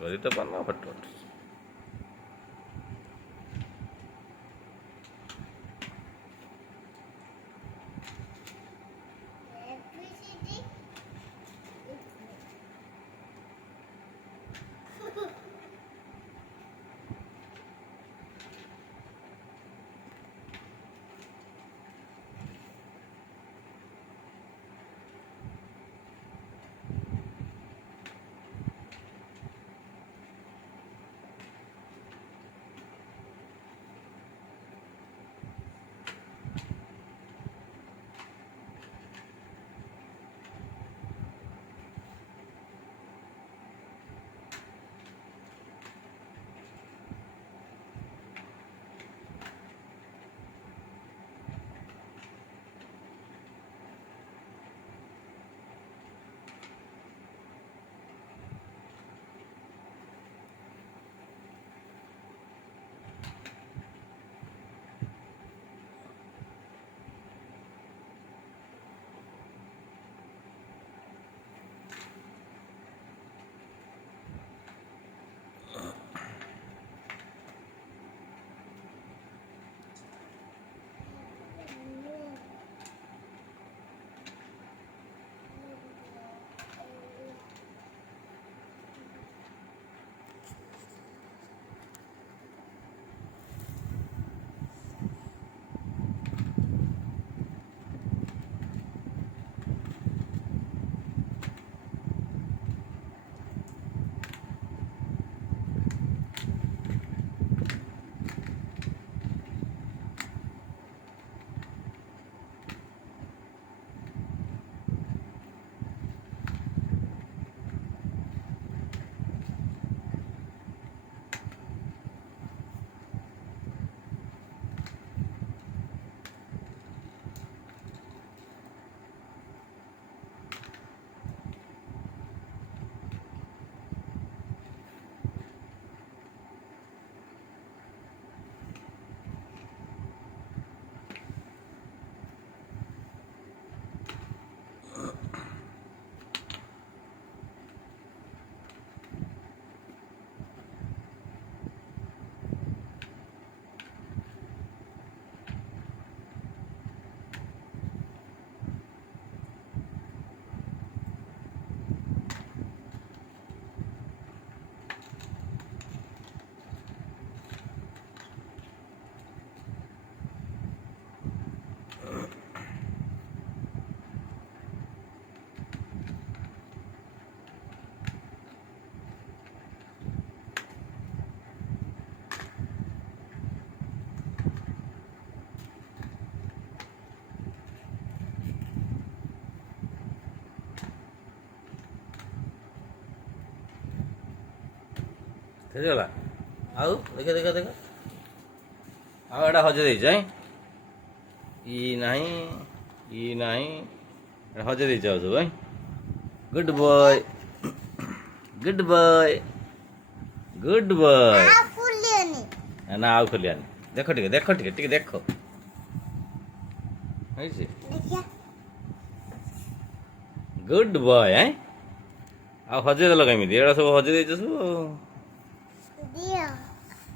କରି ତ ପାରୁନ ଫଟ ଉଠୁଛି। ହେଇଗଲା। ଆଉ ଦେଖ ଦେଖ ଦେଖ, ଆଉ ଏଇଟା ହଜେଇ ଦେଇଛ ଇ ନାହିଁ ଏଇଟା ହଜେଇ ଦେଇଛ ଆଉ ସବୁ good boy good boy good boy. ନା ଆଉ ଖୋଲିଆନି, ଦେଖ ଟିକେ ଦେଖ ଟିକେ ଟିକେ ଦେଖ ହେଇଛି। ଗୁଡ୍ ବୟ ଆଉ ହଜେଇ ଦେଲ କେମିତି? ଏଇଟା ସବୁ ହଜେଇ ଦେଇଛ ସବୁ ଆଉ।